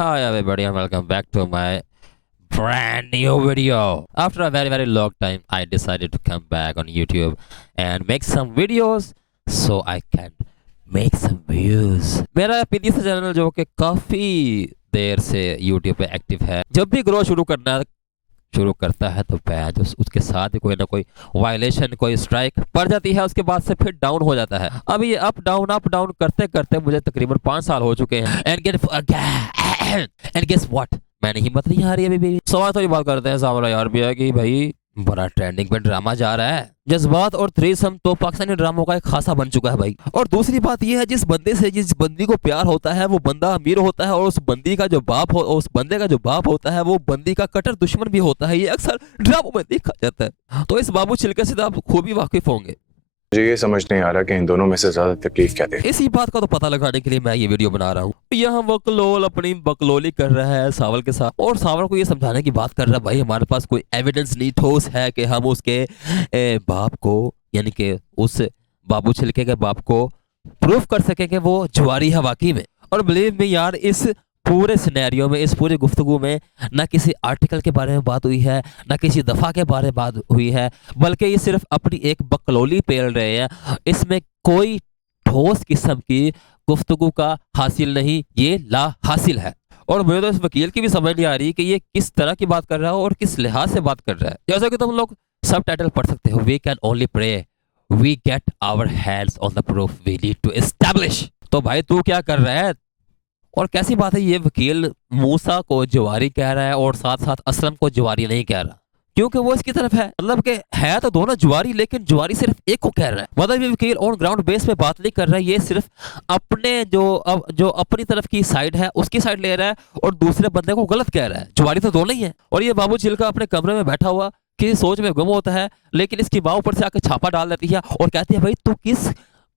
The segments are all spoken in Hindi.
Hi everybody and welcome back to my brand new video. After a very long time, I decided to come back on YouTube and make some videos so I can make some views. मेरा पीडी सा चैनल जो कि काफ़ी देर से YouTube पे एक्टिव है, जब भी ग्रो शुरू करता है तो बैच उसके साथ ही कोई ना कोई वायलेशन कोई स्ट्राइक पड़ जाती है, उसके बाद से फिर डाउन हो जाता है। अब ये अप डाउन करते करते मुझे तकरीबन 5 साल हो चुके हैं। एंड गेस व्हाट, मैंने हिम्मत नहीं हारी अभी भी। सवाल तो ये बात करते हैं सामरा यार भी है कि भाई बड़ा ट्रेंडिंग पे ड्रामा जा रहा है, जज्बात और थ्रीसम तो पाकिस्तानी ड्रामों का एक खासा बन चुका है भाई। और दूसरी बात यह है जिस बंदे से जिस बंदी को प्यार होता है वो बंदा अमीर होता है, और उस बंदी का जो बाप हो उस बंदे का जो बाप होता है वो बंदी का कट्टर दुश्मन भी होता है। ये अक्सर ड्रामों में देखा जाता है। तो इस बाबू छिलके से तो आप खूबी वाकिफ होंगे। मुझे ये समझ नहीं आ रहा कि इन दोनों में से ज्यादा तकलीफ क्या थी। इसी बात का तो पता लगाने के लिए मैं ये वीडियो बना रहा हूँ। यहाँ बकलोल अपनी बकलोली कर रहा है सावल के साथ, और सावल को ये समझाने की बात कर रहा है भाई हमारे पास कोई एविडेंस नहीं ठोस है कि हम उसके बाप को, यानी कि उस बाबू छिलके के बाप को प्रूफ कर सके कि वो जुआरी है वाकई में। और बिलीव मी यार, इस पूरे सिनेरियो में, इस पूरी गुफ्तगू में ना किसी आर्टिकल के बारे में बात हुई है, ना किसी दफ़ा के बारे में बात हुई है, बल्कि ये सिर्फ अपनी एक बकलोली पेल रहे हैं। इसमें कोई ठोस किस्म की गुफ्तगू का हासिल नहीं, ये ला हासिल है। और मुझे तो इस वकील की भी समझ नहीं आ रही कि ये किस तरह की बात कर रहा है और किस लिहाज से बात कर रहा है। जैसा कि तुम लोग सब टाइटल पढ़ सकते हो, we can only pray we get our hands on the proof we need to establish. तो भाई तू क्या कर रहा है? और कैसी बात है, ये वकील मूसा को जवारी कह रहा है और साथ साथ असलम को जवारी नहीं कह रहा, क्योंकि वो इसकी तरफ है। मतलब कि है तो दोनों जवारी, लेकिन जवारी सिर्फ एक को कह रहा है। मतलब ये वकील ऑन ग्राउंड बेस पे बात नहीं कर रहा है, ये सिर्फ अपने जो अपनी तरफ की साइड है उसकी साइड ले रहा है और दूसरे बंदे को गलत कह रहा है। जवारी तो दोनों ही है। और ये बाबू छिलका अपने कमरे में बैठा हुआ किसी सोच में गुम होता है, लेकिन इसकी माँ ऊपर से आकर छापा डाल देती है और कहती है भाई तू किस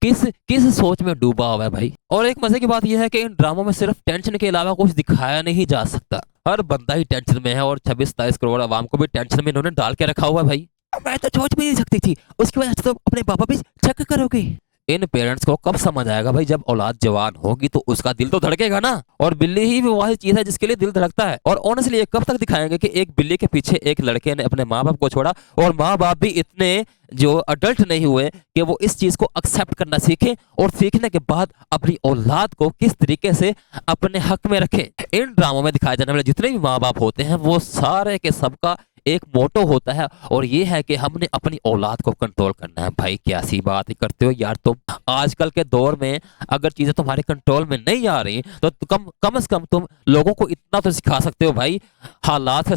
किस किस सोच में डूबा हुआ है भाई। और एक मजे की बात यह है कि इन ड्रामों में सिर्फ टेंशन के अलावा कुछ दिखाया नहीं जा सकता। हर बंदा ही टेंशन में है और 26-27 करोड़ आवाम को भी टेंशन में इन्होंने डाल के रखा हुआ है भाई। मैं तो सोच भी नहीं सकती थी, उसकी वजह से तो अपने पापा भी चेक करोगे। इन पेरेंट्स को कब समझ आएगा भाई, जब औलाद जवान होगी तो उसका दिल तो धड़केगा ना। और बिल्ली ही वो वाली चीज है जिसके लिए दिल धड़कता है। और ऑनेस्टली ये कब तक दिखाएंगे कि एक बिल्ली के पीछे एक लड़के ने अपने माँ बाप को छोड़ा, और माँ बाप भी इतने जो अडल्ट नहीं हुए कि वो इस चीज को एक्सेप्ट करना सीखें, और सीखने के बाद अपनी औलाद को किस तरीके से अपने हक में रखें। इन ड्रामों में दिखाए जाने वाले जितने भी माँ बाप होते हैं वो सारे के सबका एक मोटो होता है, और ये है कि हमने अपनी औलाद को कंट्रोल करना है। भाई क्या सी बात ही करते हो यार तुम। आजकल के दौर में अगर चीजें तुम्हारे कंट्रोल में नहीं आ रही तो कम से कम तुम लोगों को इतना तो सिखा सकते हो भाई, हालात से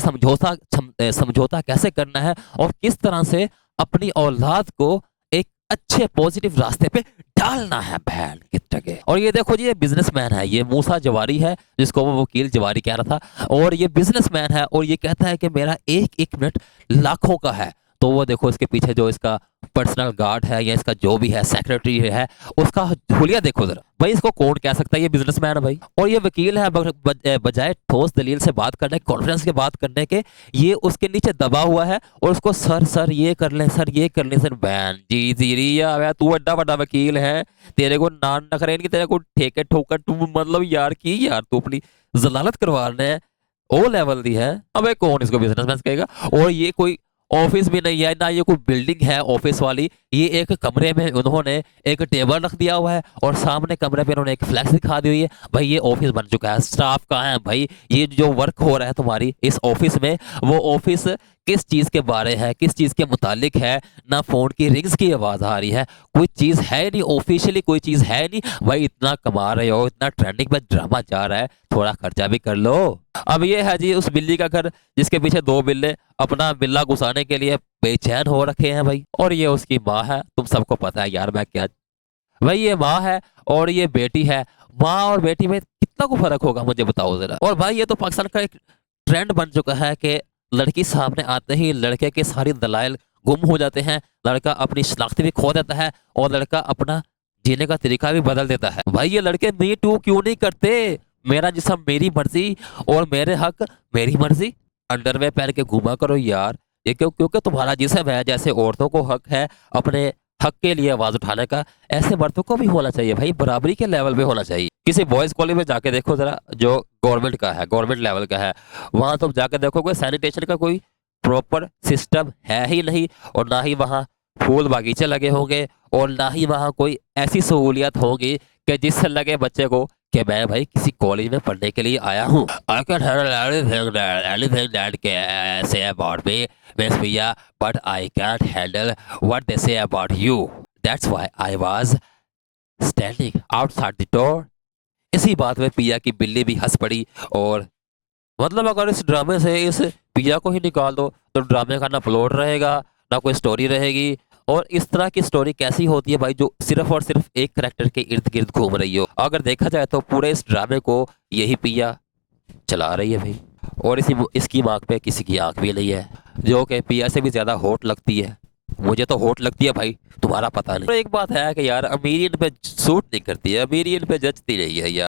समझौता कैसे करना है और किस तरह से अपनी औलाद को एक अच्छे पॉजिटिव रास्ते पे डालना है बहन की टके। और ये देखो जी, ये बिजनेसमैन है, ये मूसा जवारी है जिसको वो वकील जवारी कह रहा था, और ये बिजनेसमैन है और ये कहता है कि मेरा एक एक मिनट लाखों का है। तो वो देखो इसके पीछे जो इसका पर्सनल गार्ड है या इसका जो भी है सेक्रेटरी है, उसका हुलिया देखो जरा भाई। इसको कौन कह सकता है, ये बिजनेसमैन है भाई। और ये वकील है, बजाय ठोस दलील से बात करने, कॉन्फ्रेंस के बात करने के, ये उसके नीचे दबा हुआ है और उसको सर ये कर ले सर, ये कर ले सर। बैन जी जीरिया, तू एड्डा बड़ा वकील है, तेरे को नान नखरे नहीं, तेरे को ठेके ठोकर तू मतलब यार तू अपनी जलालत करवा रहे हैं ओ लेवल दी है। अबे कौन इसको बिजनेसमैन कहेगा। और ये कोई ऑफिस भी नहीं है ना, ये कोई बिल्डिंग है ऑफिस वाली। ये एक कमरे में उन्होंने एक टेबल रख दिया हुआ है और सामने कमरे पे उन्होंने एक फ्लैक्स दिखा दी हुई है। भाई ये ऑफिस बन चुका है। स्टाफ कहाँ है भाई? ये जो वर्क हो रहा है तुम्हारी इस ऑफिस में, वो ऑफिस किस चीज के बारे है, किस चीज के मुतालिक है? ना फोन की रिंग्स की आवाज आ रही है, कोई चीज है नहीं ऑफिशियली, कोई चीज है नहीं भाई। इतना कमा रहे हो, इतना ट्रेंडिंग में ड्रामा जा रहा है, थोड़ा खर्चा भी कर लो। अब ये है जी उस बिल्ली का घर जिसके पीछे दो बिल्ले अपना बिल्ला घुसाने के लिए बेचैन हो रखे हैं भाई। और ये उसकी माँ है, तुम सबको पता है यार मैं क्या। भाई ये माँ है और ये बेटी है। माँ और बेटी में कितना को फर्क होगा मुझे बताओ जरा। और भाई ये तो पाकिस्तान का एक ट्रेंड बन चुका है कि लड़की सामने आते ही लड़के के सारी दलाइल गुम हो जाते हैं, लड़का अपनी शनाख्त भी खो देता है और लड़का अपना जीने का तरीका भी बदल देता है। भाई ये लड़के मी टू क्यों नहीं करते? मेरा जिस्म मेरी मर्जी और मेरे हक मेरी मर्जी। अंडरवेयर पहन के घूमा करो यार। ये क्योंकि तुम्हारा जिस्म है, जैसे औरतों को हक है अपने हक के लिए आवाज उठाने का, ऐसे मर्दों को भी होना चाहिए भाई, बराबरी के लेवल पे होना चाहिए। किसी बॉयज कॉलेज में जाके देखो जरा, जो गवर्नमेंट का है, गवर्नमेंट लेवल का है, वहां तुम जाके देखोगे सैनिटेशन का कोई प्रॉपर सिस्टम है ही नहीं, और ना ही वहाँ फूल बागीचे लगे होंगे, और ना ही वहाँ कोई ऐसी सहूलियत होगी कि जिससे लगे बच्चे को कि मैं भाई किसी कॉलेज में पढ़ने के लिए आया हूँ। I can handle anything that can say about me, Miss Pia, but I can't handle what they say about you. That's why I was standing outside the door. इसी बात में पिया की बिल्ली भी हंस पड़ी, और मतलब अगर इस ड्रामे से इस पिया को ही निकाल दो तो ड्रामे का ना प्लॉट रहेगा, ना कोई स्टोरी रहेगी। और इस तरह की स्टोरी कैसी होती है भाई, जो सिर्फ और सिर्फ एक करेक्टर के इर्द गिर्द घूम रही हो। अगर देखा जाए तो पूरे इस ड्रामे को यही पिया चला रही है भाई, और इसकी आंख पे किसी की आंख भी नहीं है, जो कि पिया से भी ज्यादा होट लगती है। मुझे तो होट लगती है भाई, तुम्हारा पता नहीं। और एक बात है कि यार अमीरी इन पे सूट नहीं करती है, अमीरी इन पे जचती नहीं है यार।